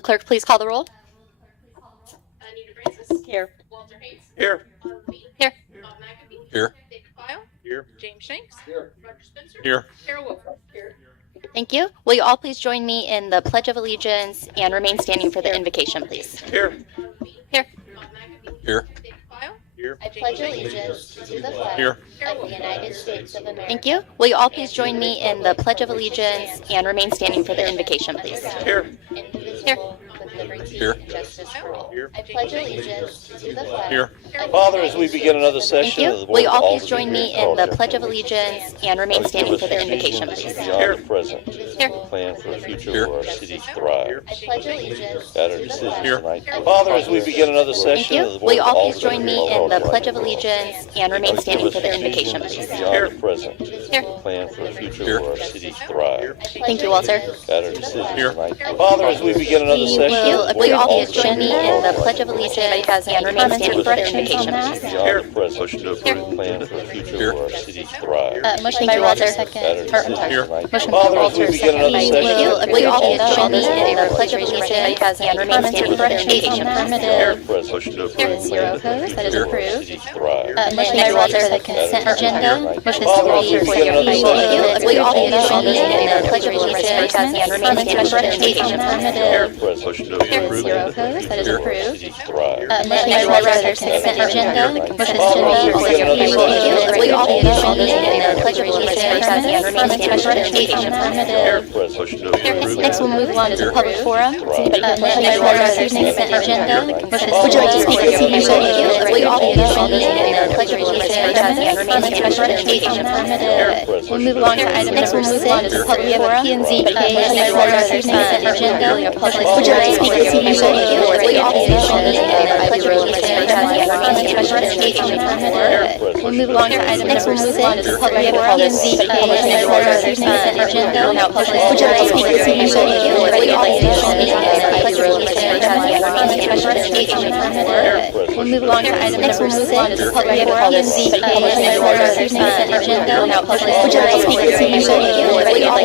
the clerk please call the roll? Anita Francis. Here. Walter Hayes. Here. Here. Bob McAfee. Here. David Pyle. Here. James Shanks. Here. Roger Spencer. Here. Carol Wilson. Here. Thank you. Will you all please join me in the Pledge of Allegiance and remain standing for the invocation, please? Here. Here. Bob McAfee. Here. David Pyle. Here. I pledge allegiance to the flag Here. of the United States of America. Thank you. Will you all please join me in the Pledge of Allegiance and remain standing for the invocation, please? Here. Here. Here. Justice for all. Here. I pledge allegiance to the flag. Here. Father, as we begin another Thank session of you. the Will you Board of all please Alderman join me here in the culture, Pledge of Allegiance and remain standing for the invocation, please? beyond the present, Here. plan for a future Here. where our city thrives. I pledge allegiance Got our to the decision flag. Here. tonight. Father, as we begin another Thank session you. of the Will Board you of all please Alderman join me in the Pledge of Allegiance and remain standing for the invocation, please? beyond the present, Here. plan for a future Here. where our city thrives. Thank you, Walter. Got our decision Here. tonight. Father, as we begin another Thank session you. of the Will you Board all of please join me in the Pledge of Allegiance and remain standing for the invocation, please? beyond the present, Motion to approve. plan for a future Here. where our city thrives. Motion by Walter. Got our decision Here. tonight. Motion by Father, as Walter. we begin another Thank session you. of the Will you all Board please of join me Alderman in the Pledge of Allegiance and remain standing for the invocation, please? Here. present, Motion to Here. approve. Zero opposed. That is Here. approved. city thrives. Motion by Walter for the consent agenda. Motion is Father, to as we read for begin your another approval. session of the Will you all Board please of join me Alderman in the Pledge of Allegiance and remain standing for the invocation, Here. please? Motion to Here. approve. Zero opposed. That is Here. approved. city thrives. Motion by Walter for the consent agenda. Motion is to read for your approval. Will you all please join me in the Pledge of Allegiance and remain standing for the invocation, Here. please? Motion to approve. Next, we'll move on to the public forum. Motion by Walter for the consent agenda. Motion is to read for your approval. Will you all please join me in the Pledge of Allegiance and remain standing for the invocation, please? We'll move along to item number 6, the public forum. Motion by Walter for the consent agenda. Would you like to speak at the meeting? Will you all please join me in the Pledge of Allegiance and remain standing for the invocation, please? We'll move along to item number 6, the public forum. Motion by Walter for the consent agenda. Would you like to speak at the meeting? Will you all please join me in the Pledge of Allegiance and remain standing for the invocation, please? We'll move along to item number 6, the public forum. Motion by Walter for the consent agenda. Would you like to speak at the meeting? Will you all please join me in the Pledge of Allegiance and remain standing for the invocation, please? We'll move along to item number 6, the public forum. Motion by Walter for the consent agenda. Would you like to speak at the meeting? Will you all please join me in the Pledge of Allegiance and remain standing for the invocation, please? We'll move along to item number 6, the public forum. Motion by Walter for the consent agenda. Would you like to speak at the meeting? Will you all please join me in the Pledge of Allegiance and remain standing for the invocation, please? We'll move along to item number 6, the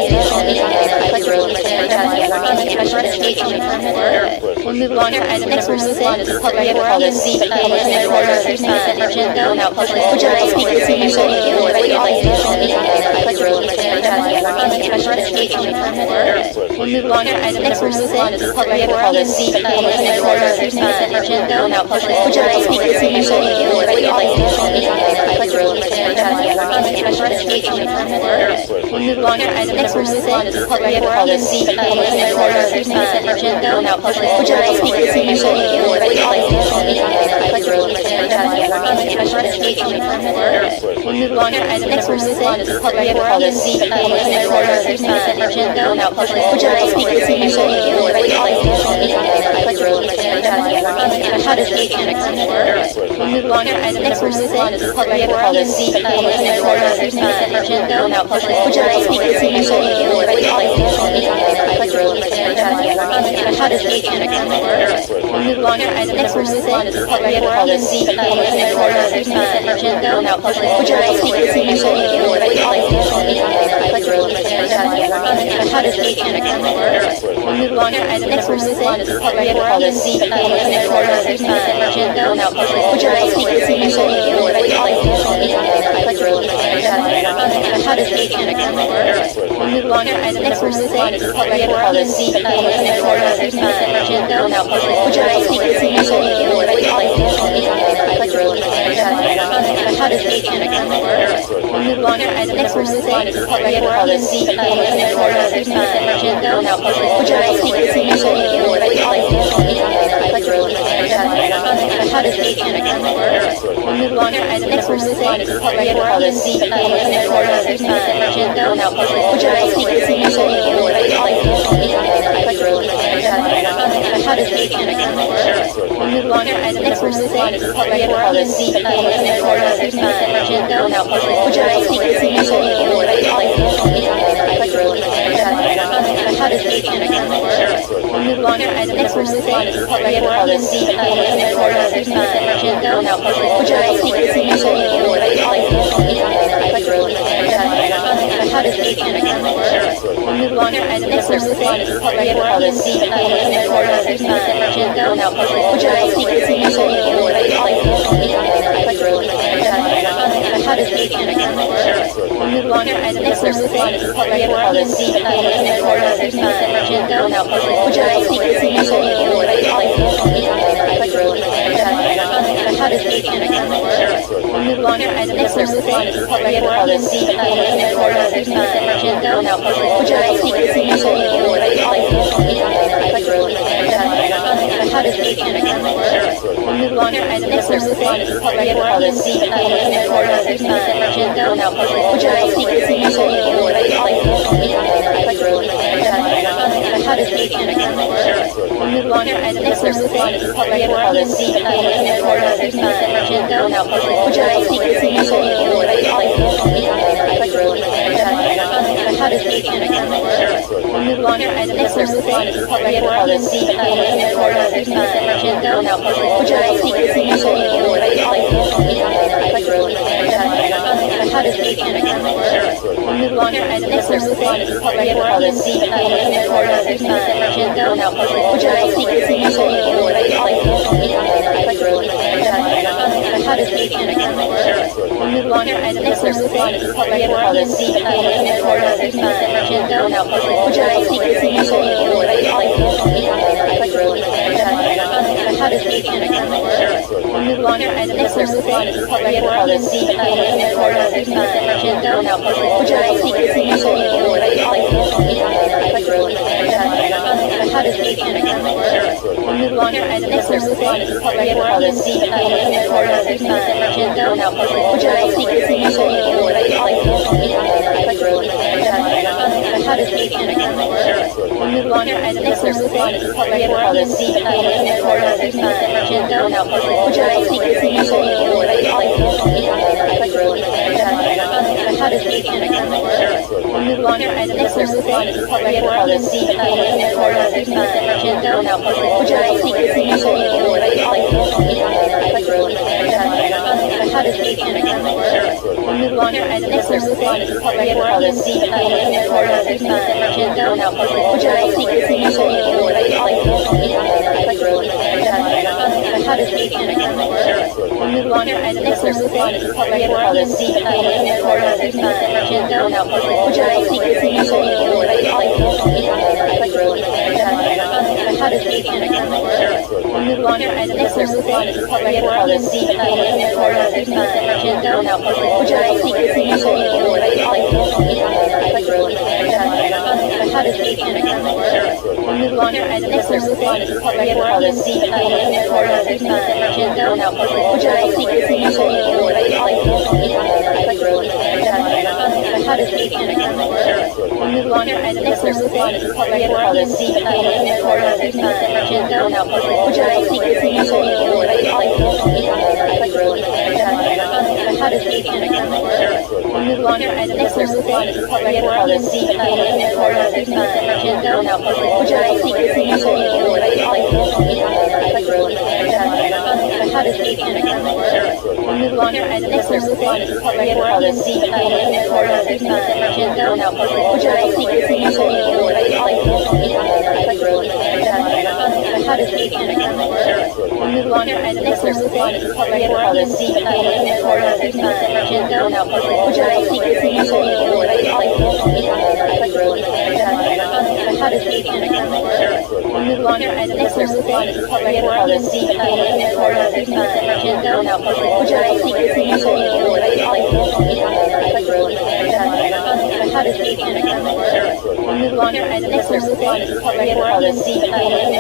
public forum. Motion by Walter for the consent agenda. Would you like to speak at the meeting? Will you all please join me in the Pledge of Allegiance and remain standing for the invocation, please? We'll move along to item number 6, the public forum. Motion by Walter for the consent agenda. Would you like to speak at the meeting? Will you all please join me in the Pledge of Allegiance and remain standing for the invocation, please? We'll move along to item number 6, the public forum. Motion by Walter for the consent agenda. Would you like to speak at the meeting? Will you all please join me in the Pledge of Allegiance and remain standing for the invocation, please? We'll move along to item number 6, the public forum. Motion by Walter for the consent agenda. Would you like to speak at the meeting? Will you all please join me in the Pledge of Allegiance and remain standing for the invocation, please? We'll move along to item number 6, the public forum. Motion by Walter for the consent agenda. Would you like to speak at the meeting? Will you all please join me in the Pledge of Allegiance and remain standing for the invocation, please? We'll move along to item number 6, the public forum. Motion by Walter for the consent agenda. Would you like to speak at the meeting? Will you all please join me in the Pledge of Allegiance and remain standing for the invocation, please? We'll move along to item number 6, the public forum. Motion by Walter for the consent agenda. Would you like to speak at the meeting? Will you all please join me in the Pledge of Allegiance and remain standing for the invocation, please? We'll move along to item number 6, the public forum. Motion by Walter for the consent agenda. Would you like to speak at the meeting? Will you all please join me in the Pledge of Allegiance and remain standing for the invocation, please? We'll move along to item number 6, the public forum. Motion by Walter for the consent agenda. Would you like to speak at the meeting? Will you all please join me in the Pledge of Allegiance and remain standing for the invocation, please? We'll move along to item number 6, the public forum. Motion by Walter for the consent agenda. Would you like to speak at the meeting? Will you all please join me in the Pledge of Allegiance and remain standing for the how does the agenda work? We'll move along to item number 6, public forums, as part of the consent agenda. Now, would you like to speak this evening? Or would you like how does the agenda work? We'll move along to item number 6, public forums, as part of the consent agenda. Now, would you like to speak this evening? Or would you like how does the agenda work? We'll move along to item number 6, public forums, as part of the consent agenda. Now, would you like to speak this evening? Or would you like how does the agenda work? We'll move along to item number 6, public forums, as part of the consent agenda. Now, would you like to speak this evening? Or would you like how does the agenda work? We'll move along to item number 6, public forums, as part of the consent agenda. Now, would you like to speak this evening? Or would you like how does the agenda work? We'll move along to item number 6, public forums, as part of the consent agenda. Now, would you like to speak this evening? Or would you like how does the agenda work? We'll move along to item number 6, public forums, as part of the consent agenda. Now, would you like to speak this evening? Or would you like how does the agenda work? We'll move along to item number 6, public forums, as part of the consent agenda. Now, would you like to speak this evening? Or would you like how does the agenda work? We'll move along to item number 6, public forums, as part of the consent agenda. Now, would you like to speak this evening? Or would you like how does the agenda work? We'll move along to item number 6, public forums, as part of the consent agenda. Now, would you like to speak this evening? Or would you like how does the agenda work? We'll move along to item number 6, public forums, as part of the consent agenda. Now, would you like to speak this evening? Or would you like how does the agenda work? We'll move along to item number 6, public forums, as part of the consent agenda. Now, would you like to speak this evening? Or would you like how does the agenda work? We'll move along to item number 6, public forums, as part of the consent agenda. Now, would you like to speak this evening? Or would you like how does the agenda work? We'll move along to item number 6, public forums, as part of the consent agenda. Now, would you like to speak this evening? Or would you like how does the agenda work? We'll move along to item number 6, public forums, as part of the consent agenda. Now, would you like to speak this evening? Or would you like how does the agenda work? We'll move along to item number 6, public forums, as part of the consent agenda. Now, would you like to speak this evening? Or would you like how does the agenda work? We'll move along to item number 6, public forums, as part of the consent agenda. Now, would you like to speak this evening? Or would you like how does the agenda work? We'll move along to item number 6, public forums, as part of the consent agenda. Now, would you like to speak this evening? Or would you like how does the agenda work? We'll move along to item number 6, public forums, as part of the consent agenda. Now, would you like to speak this evening? Or would you like how does the agenda work? We'll move along to item number 6, public forums, as part of the consent agenda. Now, would you like to speak this evening? Or would you like how does the agenda work? We'll move along to item number 6, public forums, as part of the consent agenda. Now, would you like to speak this evening? Or would you like how does the agenda work? We'll move along to item number 6, public forums, as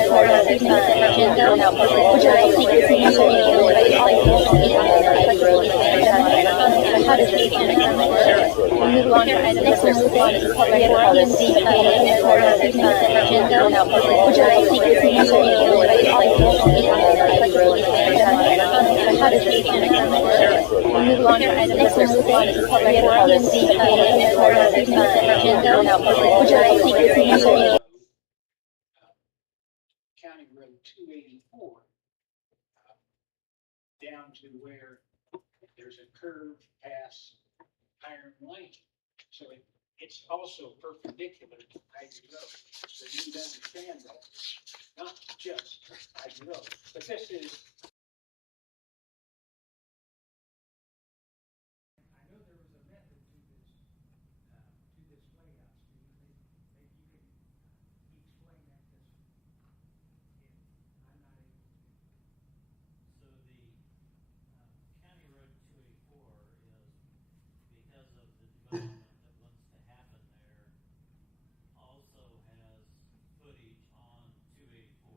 part of the consent agenda. Now, would you like to speak this evening? Or would you like how does the agenda work? We'll move along to item number 6, public forums, as part of the consent agenda. Now, would you like to speak this evening? Or would you like how does the agenda work? We'll move along to item number 6, public forums, as part of the consent agenda. Now, would you like to speak this evening? County Road 284 down to where there's a curve past Iron Lane. So it it's also perpendicular to Ivy Road. So you need to understand that, not just Ivy Road, but this is. I know there was a method to this layout, Steve. Maybe you can explain that this, I'm not able to. So the County Road 284 is, because of the development that wants to happen there, also has footage on 284.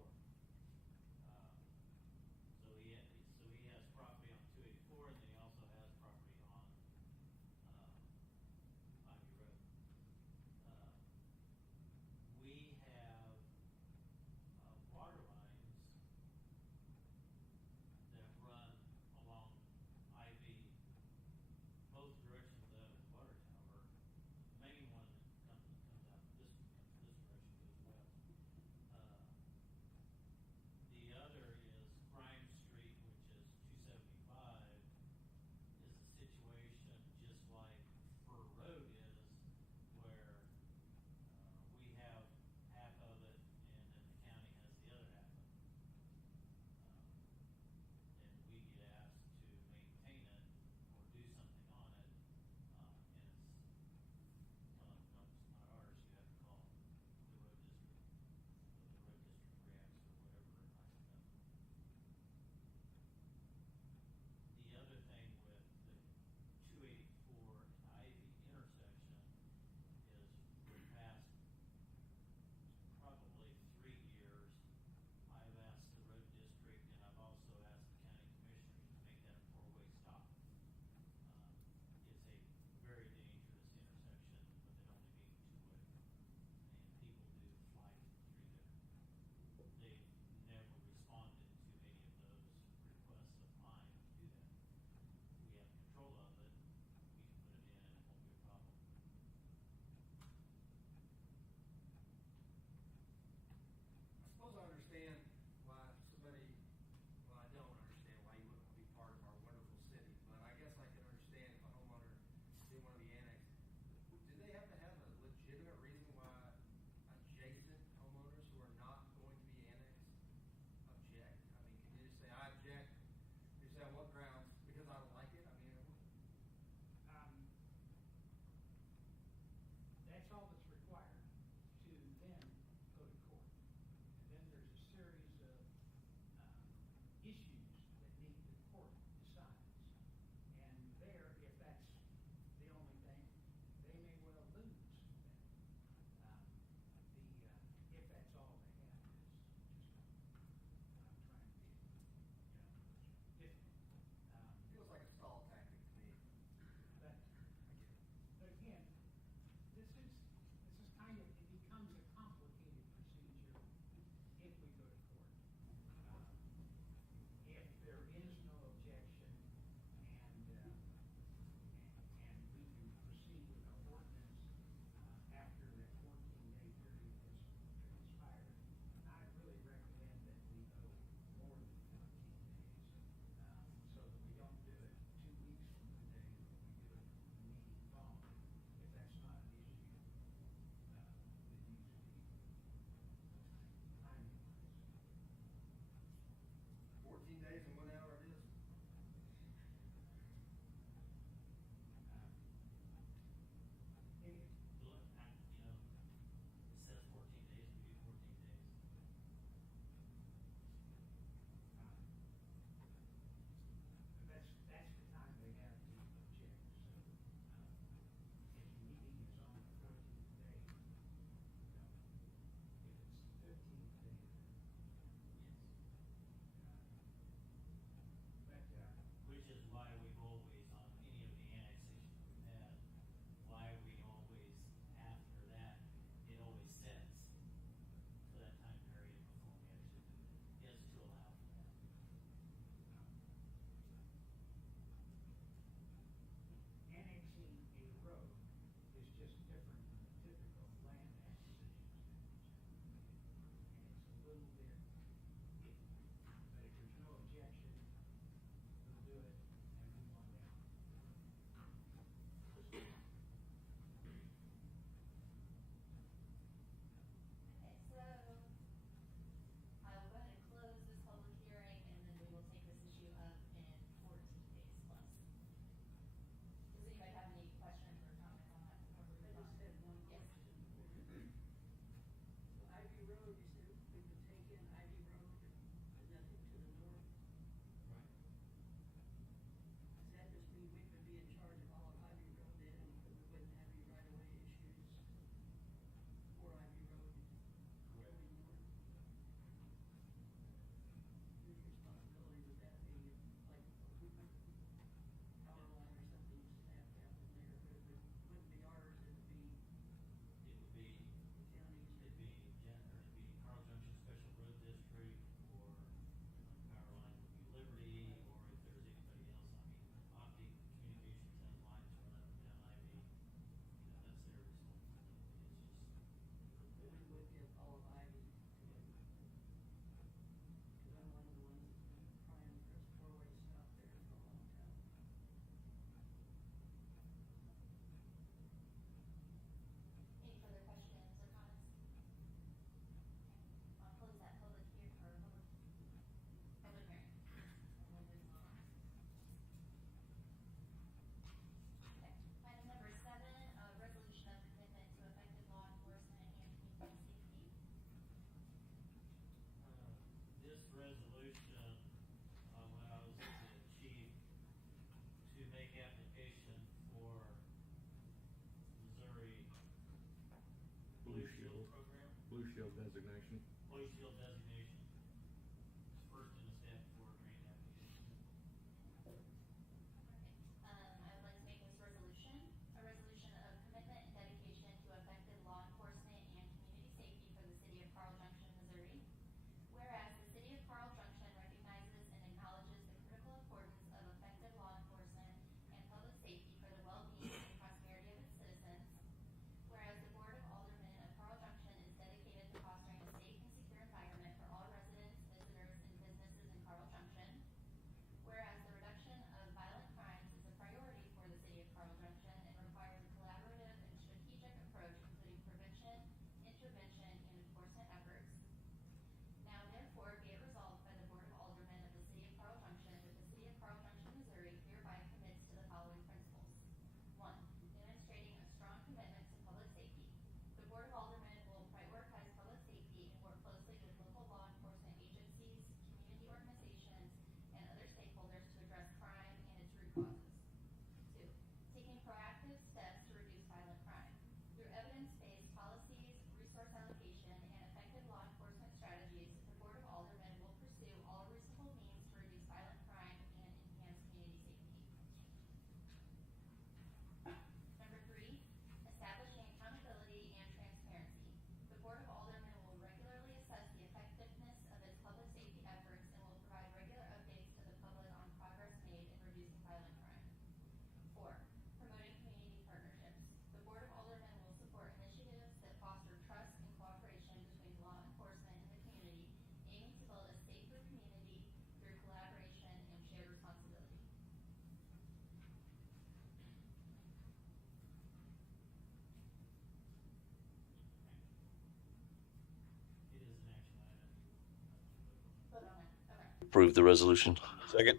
Approve the resolution. Second.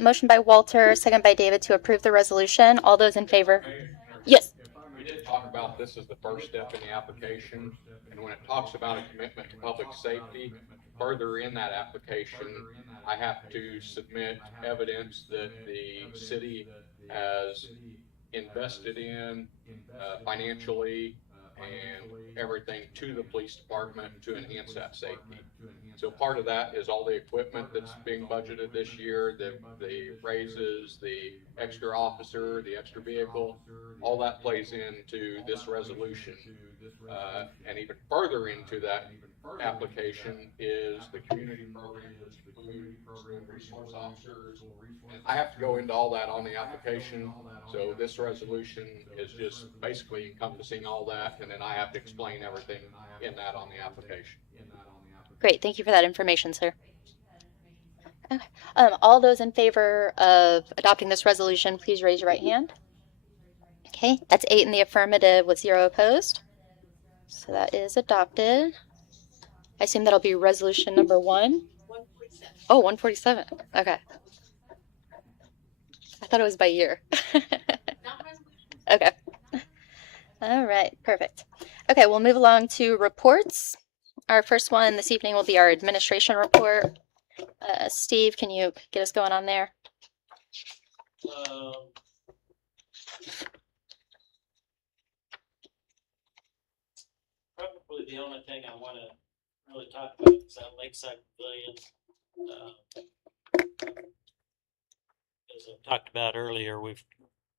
Motion by Walter, second by David to approve the resolution. All those in favor? Yes. We did talk about this as the first step in the application, and when it talks about a commitment to public safety, further in that application, I have to submit evidence that the city has invested in financially and everything to the police department to enhance that safety. So part of that is all the equipment that's being budgeted this year, the raises, the extra officer, the extra vehicle, all that plays into this resolution. And even further into that application is the community program, which includes school resource officers. And I have to go into all that on the application. So this resolution is just basically encompassing all that, and then I have to explain everything in that on the application. Great. Thank you for that information, sir. Okay. All those in favor of adopting this resolution, please raise your right hand. Okay, that's 8 in the affirmative with 0 opposed. So that is adopted. I assume that'll be resolution number 1. 147. Oh, 147. Okay. I thought it was by year. Not resolution. Okay. All right, perfect. Okay, we'll move along to reports. Our first one this evening will be our administration report. Steve, can you get us going on there? Probably the only thing I want to really talk about is that Lakeside Pavilion. As I talked about earlier,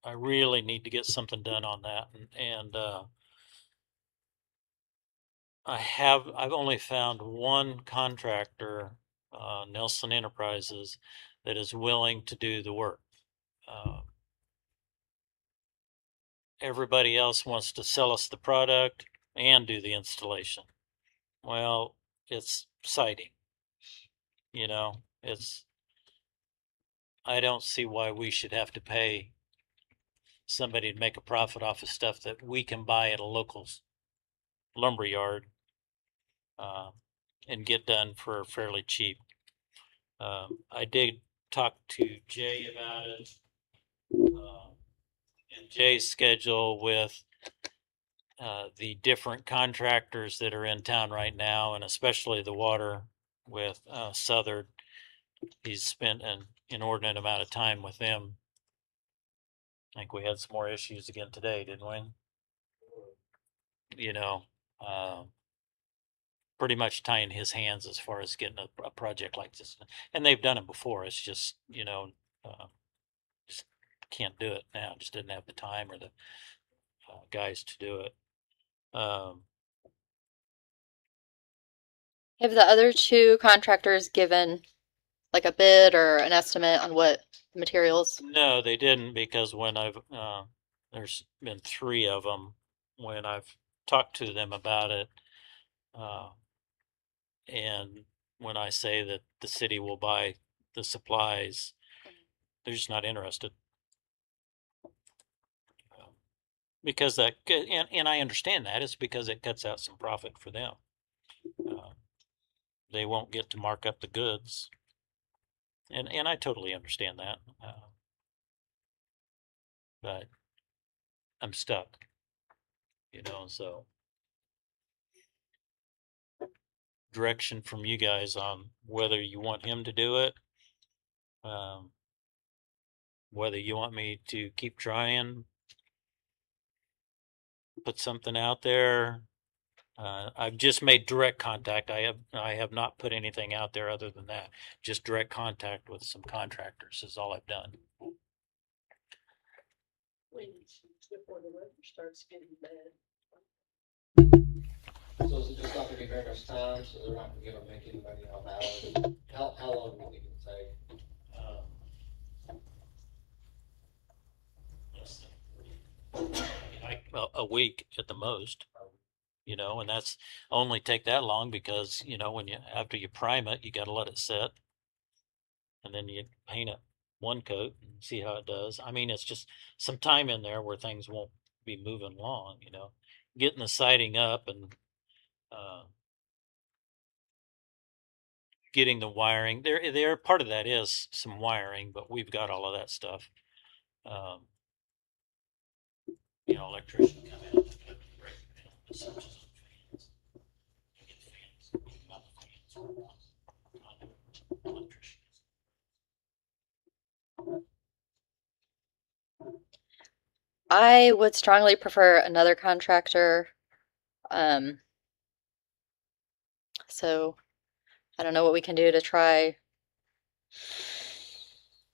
I really need to get something done on that, and I've only found one contractor, Nelson Enterprises, that is willing to do the work. Everybody else wants to sell us the product and do the installation. Well, it's siding. You know, I don't see why we should have to pay somebody to make a profit off of stuff that we can buy at a local lumber yard and get done for fairly cheap. I did talk to Jay about it, and Jay's schedule with the different contractors that are in town right now, and especially the water with Southern. He's spent an inordinate amount of time with them. I think we had some more issues again today, didn't we? You know, pretty much tying his hands as far as getting a project like this. And they've done it before. It's just, you know, just can't do it now. Just didn't have the time or the guys to do it. Have the other 2 contractors given like a bid or an estimate on what the materials? No, they didn't, because when there's been 3 of them when I've talked to them about it, and when I say that the city will buy the supplies, they're just not interested. Because that, and I understand that, it's because it cuts out some profit for them. They won't get to mark up the goods. And I totally understand that. But I'm stuck, you know, so direction from you guys on whether you want him to do it, whether you want me to keep trying, put something out there. I've just made direct contact. I have not put anything out there other than that. Just direct contact with some contractors is all I've done. Before the weather starts getting bad. So is it just not gonna be very much time, so they're not gonna make anybody off hours? How long do you think it'll take? A week at the most, you know, and that's only take that long because, you know, after you prime it, you got to let it set, and then you paint it 1 coat and see how it does. I mean, it's just some time in there where things won't be moving along, you know, getting the siding up and getting the wiring. There, part of that is some wiring, but we've got all of that stuff. You know, electrician come in, break it down, the switches on fans, get fans, mount the fans, electrician. I would strongly prefer another contractor. So I don't know what we can do to try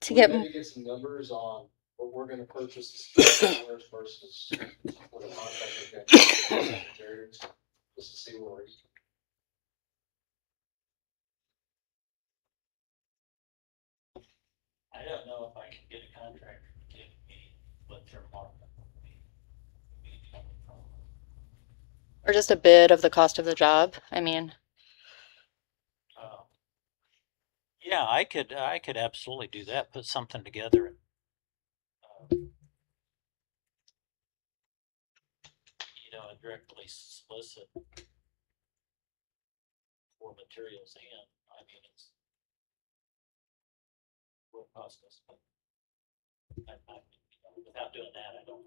to get. Maybe get some numbers on what we're gonna purchase versus what a contractor can materials, just to see where we're. I don't know if I can get a contractor to give me what their markup would be. Or just a bid of the cost of the job. I mean, Yeah, I could absolutely do that. Put something together. You know, and directly solicit for materials in. I mean, it's what it cost us. But you know, without doing that, I don't.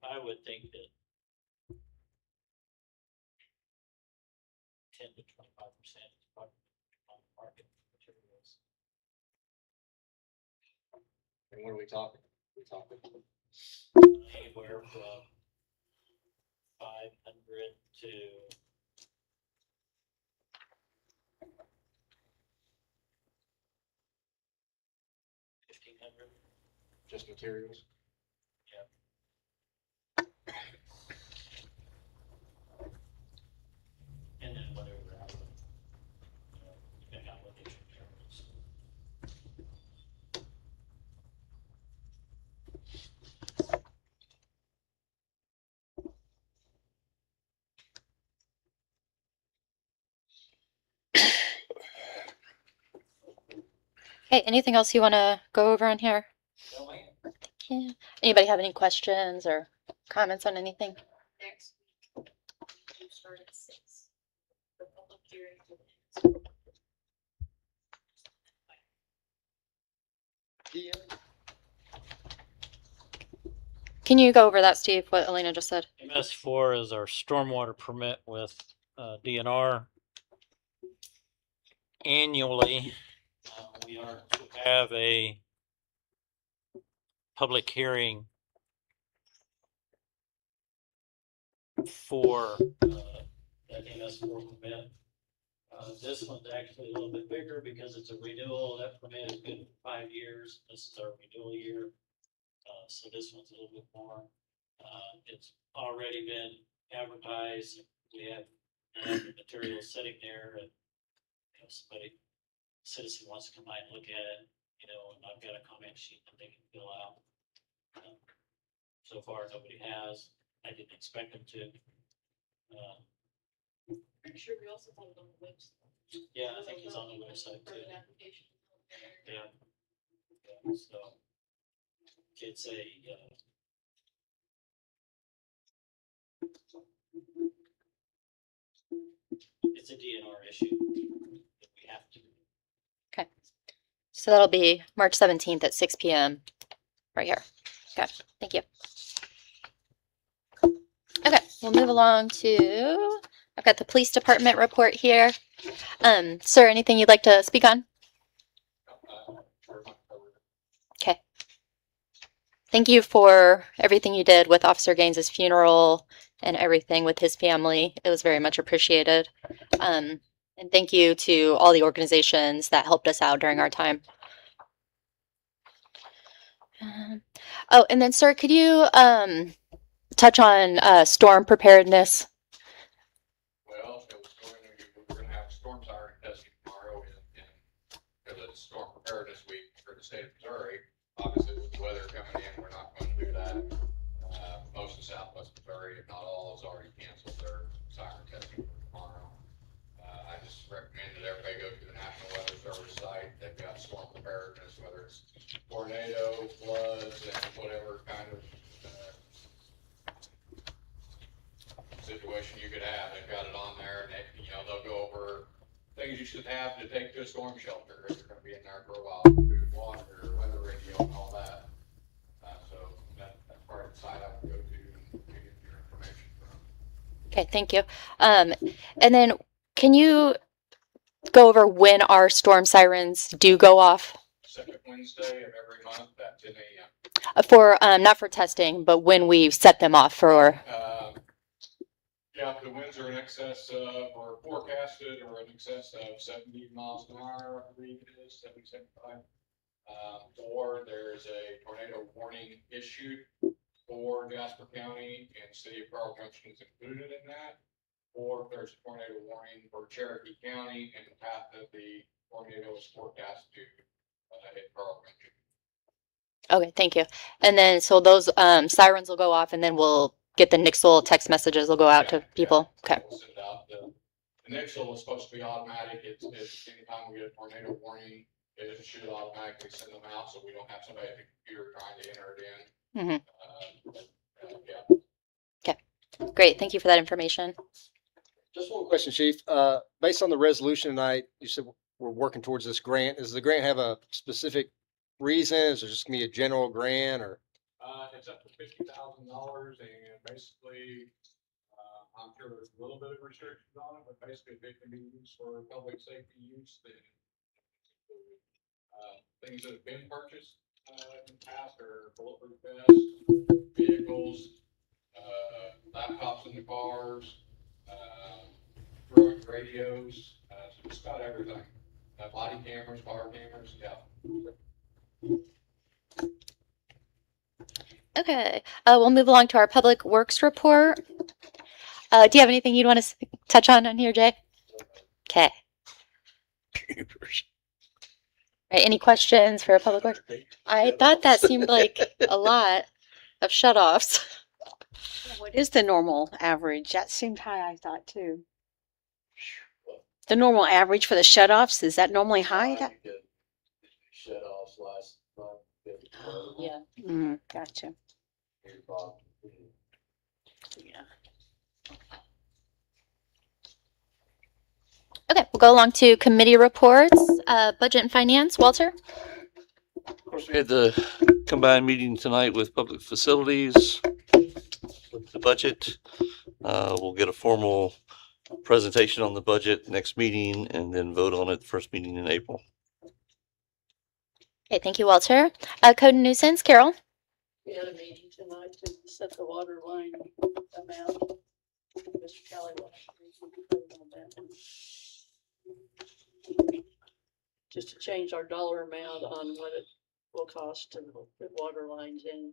I would think that 10 to 25% is probably on the market materials. And what are we talking? We're talking Anywhere from 500 to 1,500. just materials. And then whatever I would, you know, depending on what the materials. okay, anything else you want to go over on here? No, ma'am. Thank you. Anybody have any questions or comments on anything? Next week, you start at 6. The public hearing will end. Can you go over that, Steve, what Elena just said? MS4 is our stormwater permit with DNR. Annually, we are to have a public hearing for that MS4 permit. This one's actually a little bit bigger because it's a renewal. That permit is good for 5 years. This is our renewal year. So this one's a little bit more. It's already been advertised. We have the material sitting there, and you know, citizen wants to come by and look at it. You know, and I've got a comment sheet that they can fill out. So far, nobody has. I didn't expect them to. Pretty sure we also have it on the website. Yeah, I think he's on the website For too. an application. Yeah. So it's a it's a DNR issue that we have to. Okay. So that'll be March 17th at 6 p.m. right here. Okay, thank you. Okay, we'll move along to, I've got the police department report here. Sir, anything you'd like to speak on? Okay. Thank you for everything you did with Officer Gaines's funeral and everything with his family. It was very much appreciated. And thank you to all the organizations that helped us out during our time. Oh, and then sir, could you touch on storm preparedness? Well, we're gonna have storm siren testing tomorrow because it's storm preparedness week for the state of Missouri. Obviously with the weather coming in, we're not going to do that. Most of Southwest Missouri, if not all, has already canceled their siren testing for tomorrow. I just recommend that everybody go to the National Weather Service site. They've got storm preparedness, whether it's tornado, floods, and whatever kind of situation you could have. They've got it on there, and they, you know, they'll go things you should have to take to a storm shelter. If you're gonna be in there for a while, food, water, weather radio and all that. So that's part of the site I would go to get your information from. Okay, thank you. And then can you go over when our storm sirens do go off? Second Wednesday of every month at 10 a.m. For, not for testing, but when we set them off for, Yeah, the winds are in excess of, or forecasted, or in excess of 70 miles an hour, I believe it is, 70, 75. Or there's a tornado warning issued for Jasper County, and City of Carl Junction is included in that. Or if there's a tornado warning for Cherokee County, and the path of the tornado is forecast to hit Carl Junction. okay, thank you. And then, so those, sirens will go off and then we'll get the Nixle text messages will go out to people. Okay. We'll send out the Nixle is supposed to be automatic. It's anytime we get a tornado warning, it should automatically send them out, so we don't have somebody at the computer trying to enter it in. Mhm. Yeah. Okay, great. Thank you for that information. Just one question, Chief. Based on the resolution tonight, you said we're working towards this grant. Does the grant have a specific reason? Is it just gonna be a general grant or? It's up to $50,000, and basically, I'm sure there's a little bit of restrictions on it, but basically it can be used for public safety use. Things that have been purchased in the past are bulletproof vests, vehicles, laptops in the cars, radios, so just about everything. Body cameras, car cameras, yeah. Okay, we'll move along to our public works report. Do you have anything you'd want to touch on here, Jay? Okay. Right, any questions for public works? I thought that seemed like a lot of shut-offs. What is the normal average? That seemed high, I thought too. The normal average for the shut-offs, is that normally high? Shut offs last month. Yeah. Gotcha. Yeah. Okay, we'll go along to committee reports, budget and finance. Walter? Of course, we had the combined meeting tonight with public facilities, with the budget. We'll get a formal presentation on the budget next meeting and then vote on it the first meeting in April. Okay, thank you, Walter. Code and nuisance, Carol? We had a meeting tonight to set the water line amount. Mr. Kelly will on that. Just to change our dollar amount on what it will cost to put water lines in.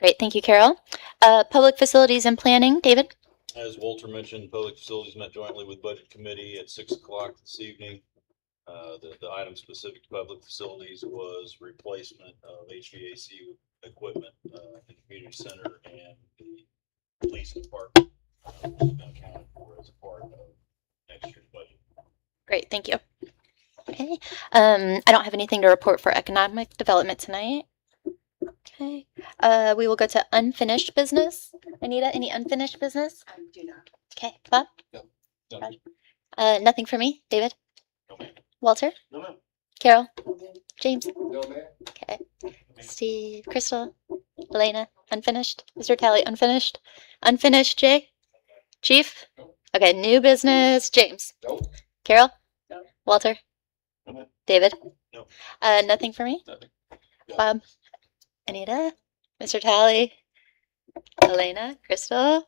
Great, thank you, Carol. Public facilities and planning, David? As Walter mentioned, Public Facilities met jointly with Budget Committee at 6 o'clock this evening. The item specific to Public Facilities was replacement of HVAC equipment in the community center and the police department, which has been accounted for as a part of next year's budget. Great, thank you. Okay, I don't have anything to report for economic development tonight. Okay, we will go to unfinished business. Anita, any unfinished business? I do not. Okay, Bob? No. Roger. Nothing for me. David? No, ma'am. Walter? No, ma'am. Carol? James? No, man. Okay. Steve? Crystal? Elena? Unfinished? Mr. Talley? Unfinished? Unfinished, Jay? Chief? Okay, new business. James? Nope. Carol? No. Walter? No, ma'am. David? No. Nothing for me. Nothing. Bob? Anita? Mr. Talley? Elena? Crystal?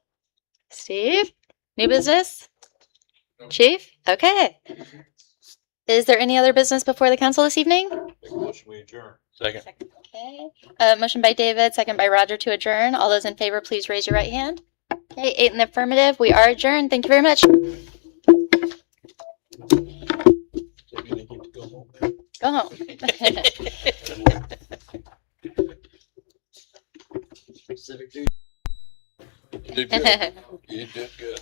Steve? New business? No. Chief? Okay. Is there any other business before the council this evening? Make a motion, we adjourn. Second. Okay. Motion by David, second by Roger to adjourn. All those in favor, please raise your right hand. Okay, 8 in the affirmative. We are adjourned. Thank you very much. Go home. You did good. You did good.